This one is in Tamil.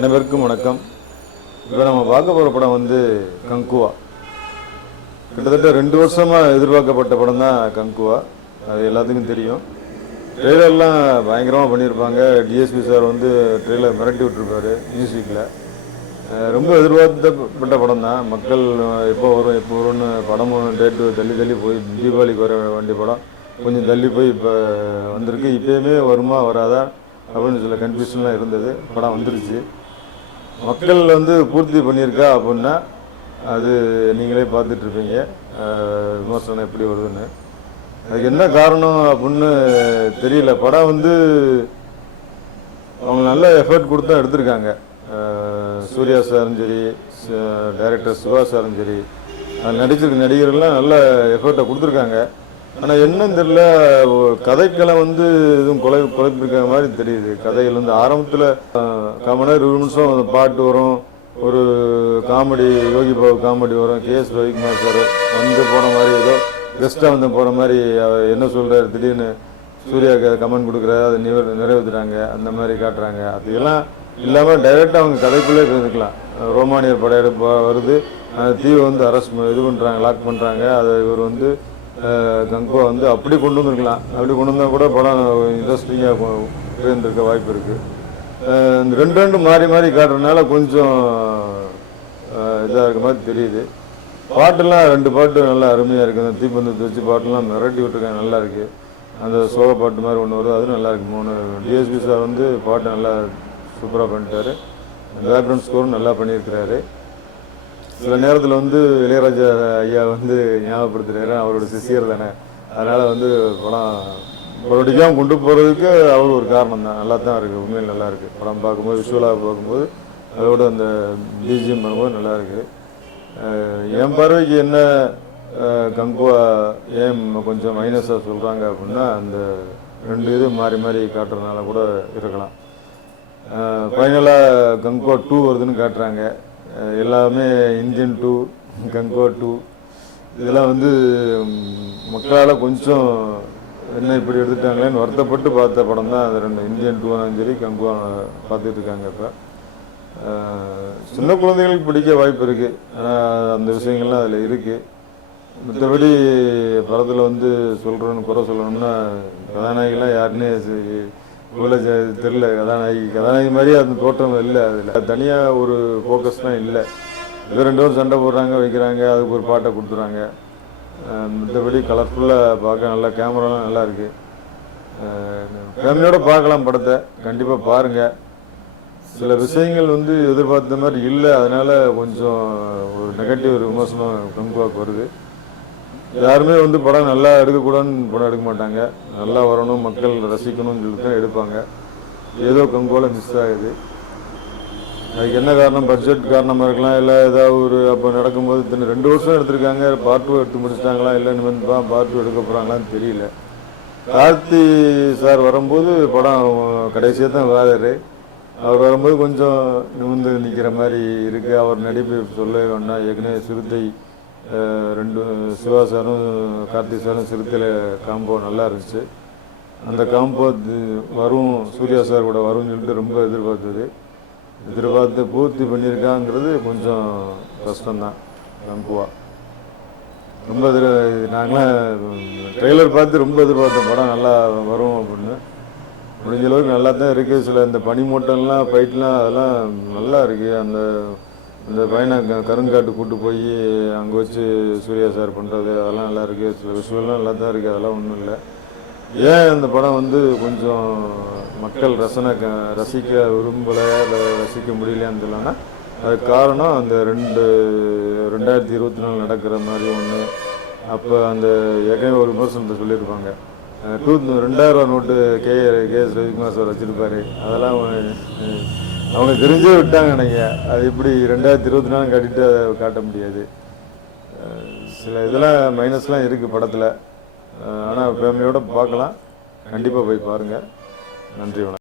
அனைவருக்கும் வணக்கம். இப்போ நம்ம பார்க்க போகிற படம் வந்து கங்குவா. கிட்டத்தட்ட ரெண்டு வருஷமாக எதிர்பார்க்கப்பட்ட படம் தான் கங்குவா. அது எல்லாத்துக்கும் தெரியும். ட்ரெய்லர்லாம் பயங்கரமாக பண்ணியிருப்பாங்க. டிஎஸ்பி சார் வந்து ட்ரெய்லர் மிரட்டி விட்டுருப்பாரு மியூசிக்கில் ரொம்ப எதிர்பார்த்தப்பட்ட படம் தான். மக்கள் எப்போ வரும் எப்போ வரும்னு படம் டேட்டு தள்ளி தள்ளி போய் தீபாவளிக்கு வர வேண்டிய படம். கொஞ்சம் தள்ளி போய் இப்போ வந்திருக்கு. இப்போயுமே வருமா வராதா அப்படின்னு சில கன்ஃபியூஷன்லாம் இருந்தது. படம் வந்துருச்சு. மக்கள் வந்து பூர்த்தி பண்ணியிருக்கா அப்படின்னா அது நீங்களே பார்த்துட்டு இருப்பீங்க விமர்சனம் எப்படி வருதுன்னு. அதுக்கு என்ன காரணம் அப்படின்னு தெரியல. படம் வந்து அவங்க நல்ல எஃபர்ட் கொடுத்து தான் எடுத்திருக்காங்க. சூர்யா சாரும் சரி டைரக்டர் சிவா சாரும் சரி. நடிச்சிருக்க நடிகர்கள்லாம் நல்ல எஃபர்ட்டை கொடுத்துருக்காங்க. ஆனால் என்னன்னு தெரியல. கதைக்கெல்லாம் வந்து எதுவும் குலை குழப்பிருக்கிற மாதிரி தெரியுது. கதைகள் வந்து ஆரம்பத்தில் காமனாக இருபது நிமிஷம் அந்த பாட்டு வரும். ஒரு காமெடி யோகி பாபு காமெடி வரும். கே எஸ் ரவிக்குமார் சார் வந்து போன மாதிரி ஏதோ கெஸ்ட்டாக வந்து போகிற மாதிரி அவர் என்ன சொல்கிறாரு திடீர்னு? சூர்யாவுக்கு கமெண்ட் கொடுக்குறாரு அதை நிவர் நிறைவேற்றுறாங்க அந்த மாதிரி காட்டுறாங்க. அதெல்லாம் இல்லாமல் டைரெக்டாக அவங்க கதைக்குள்ளே இருந்துக்கலாம். ரோமானியர் படையெடுப்பு வருது. தீவை வந்து அரெஸ்ட் இது பண்ணுறாங்க லாக் பண்ணுறாங்க அதை இவர் வந்து கங்கோ வந்து அப்படி கொண்டு வந்திருக்கலாம். அப்படி கொண்டு வந்தால் கூட படம் இன்ட்ரெஸ்டிங்காக இருந்திருக்க வாய்ப்பு இருக்குது இந்த ரெண்டு ரெண்டு மாறி மாறி காட்டுறதுனால கொஞ்சம் இதாக இருக்க மாதிரி தெரியுது. பாட்டெல்லாம் ரெண்டு பாட்டு நல்லா அருமையாக இருக்குது அந்த தீப்பந்தத்தை வச்சு பாட்டெல்லாம் மிரட்டி விட்டுருக்காங்க. நல்லா இருக்குது அந்த சோக பாட்டு மாதிரி ஒன்று வரும். அதுவும் நல்லா இருக்குது மூணு டிஎஸ்பி சார் வந்து பாட்டு நல்லா சூப்பராக பண்ணிட்டாரு. பேக்ரவுண்ட் ஸ்கோரும் நல்லா பண்ணியிருக்கிறாரு. சில நேரத்தில் வந்து இளையராஜா ஐயா வந்து ஞாபகப்படுத்துறாரு அவரோட சிசியர் தானே. அதனால் வந்து படம் மறுபடியும் கொண்டு போகிறதுக்கு அவர் ஒரு காரணம் தான். நல்லா தான் இருக்குது உண்மையில் நல்லா இருக்குது படம் பார்க்கும்போது விஷுவலாக பார்க்கும்போது அதோட அந்த பிஜிஎம் பண்ணும்போது நல்லா இருக்குது என் பார்வைக்கு என்ன கங்குவா ஏன் கொஞ்சம் மைனஸாக சொல்கிறாங்க அப்படின்னா அந்த ரெண்டு இது மாறி மாறி காட்டுறதுனால கூட இருக்கலாம். ஃபைனலாக கங்குவா டூ வருதுன்னு காட்டுறாங்க. எல்லாமே இந்தியன் டூ கங்கோ டூ. இதெல்லாம் வந்து மக்களால் கொஞ்சம் என்ன இப்படி எடுத்துட்டாங்களேன்னு வருத்தப்பட்டு பார்த்த படம் தான். அது ரெண்டு இந்தியன் டூனாலும் சரி கங்குவா பார்த்துட்டு இருக்காங்க இப்போ. சின்ன குழந்தைகளுக்கு பிடிக்க வாய்ப்பு இருக்குது ஆனால் அந்த விஷயங்கள்லாம் அதில் இருக்குது மற்றபடி படத்தில் வந்து சொல்கிறோன்னு குறை சொல்லணும்னா கதாநாயகிலாம் யாருன்னே இவ்வளோ தெரில கதாநாயகி கதாநாயகி மாதிரி அந்த தோற்றம் இல்லை அதில். தனியாக ஒரு ஃபோக்கஸ்லாம் இல்லை. இது ரெண்டு பேரும் சண்டை போடுறாங்க வைக்கிறாங்க அதுக்கு ஒரு பாட்டை கொடுத்துறாங்க. மற்றபடி கலர்ஃபுல்லாக பார்க்க நல்லா கேமராலாம் நல்லா இருக்குது ஃபேமிலியோடு பார்க்கலாம் படத்தை. கண்டிப்பாக பாருங்கள் சில விஷயங்கள் வந்து எதிர்பார்த்த மாதிரி இல்லை. அதனால் கொஞ்சம் ஒரு நெகட்டிவ் விமர்சனம் கங்குவாக்கு வருது. யாருமே வந்து படம் நல்லா எடுக்கக்கூடாதுன்னு படம் எடுக்க மாட்டாங்க. நல்லா வரணும் மக்கள் ரசிக்கணும்னு சொல்லி தான் எடுப்பாங்க. ஏதோ கங்கோல மிஸ் ஆகுது. அதுக்கு என்ன காரணம்? பட்ஜெட் காரணமாக இருக்கலாம் இல்லை ஏதாவது ஒரு அப்போ நடக்கும்போது இத்தனை ரெண்டு வருஷம் எடுத்திருக்காங்க பார்ட் டூ எடுத்து முடிச்சிட்டாங்களா இல்லை இனிமேல் பார்ட் டூ எடுக்க போகிறாங்களான்னு தெரியல. கார்த்தி சார் வரும்போது படம் கடைசியாக தான் வாராரு. அவர் வரும்போது கொஞ்சம் நிமிர்ந்து நிற்கிற மாதிரி இருக்குது அவர் நடிப்பு சொல்ல வேண்டாம். ஏற்கனவே சிறுத்தை ரெண்டு சிவா சாரும் கார்த்திக் சாரும் சிறுத்தையில் காம்போ நல்லா இருந்துச்சு. அந்த காம்போ வரும் சூர்யா சார் கூட வரும்னு சொல்லிட்டு ரொம்ப எதிர்பார்த்தது. எதிர்பார்த்து பூர்த்தி பண்ணியிருக்காங்கிறது கொஞ்சம் கஷ்டம்தான் கங்குவா ரொம்ப எதிர் நாங்களாம் ட்ரெய்லர் பார்த்து ரொம்ப எதிர்பார்த்தோம் படம் நல்லா வரும் அப்படின்னு. முடிஞ்ச அளவுக்கு நல்லா தான் இருக்குது சில இந்த பனிமூட்டம்லாம் ஃபைட்லாம் அதெல்லாம் நல்லா இருக்குது அந்த இந்த பையனை கருங்காட்டு கூட்டு போய் அங்கே வச்சு சூர்யா சார் பண்ணுறது அதெல்லாம் நல்லா இருக்குது சில விஷுவல்லாம் நல்லா தான் இருக்குது அதெல்லாம் ஒன்றும் இல்லை. ஏன் இந்த படம் வந்து கொஞ்சம் மக்கள் ரசனை க ரசிக்க விரும்பலை இல்லை ரசிக்க முடியலையான்னு தெரியலன்னா அதுக்கு காரணம் அந்த ரெண்டு ரெண்டாயிரத்தி இருபத்தி நாலு நடக்கிற மாதிரி ஒன்று அப்போ அந்த ஏற்கனவே ஒரு விமர்சனத்தை சொல்லியிருப்பாங்க. டூ ரெண்டாயிரம் ரூபா note K K S Ravikumar sir வச்சுருப்பாரு. அதெல்லாம் அவங்க, தெரிஞ்சே விட்டாங்க நினைக்க அது இப்படி ரெண்டாயிரத்தி இருபத்தி நாலு காட்டிட்டு அதை காட்ட முடியாது. சில இதெல்லாம் மைனஸ்லாம் இருக்குது படத்தில். ஆனால் ஃபேமிலியோட பார்க்கலாம். கண்டிப்பாக போய் பாருங்கள் நன்றி வணக்கம்.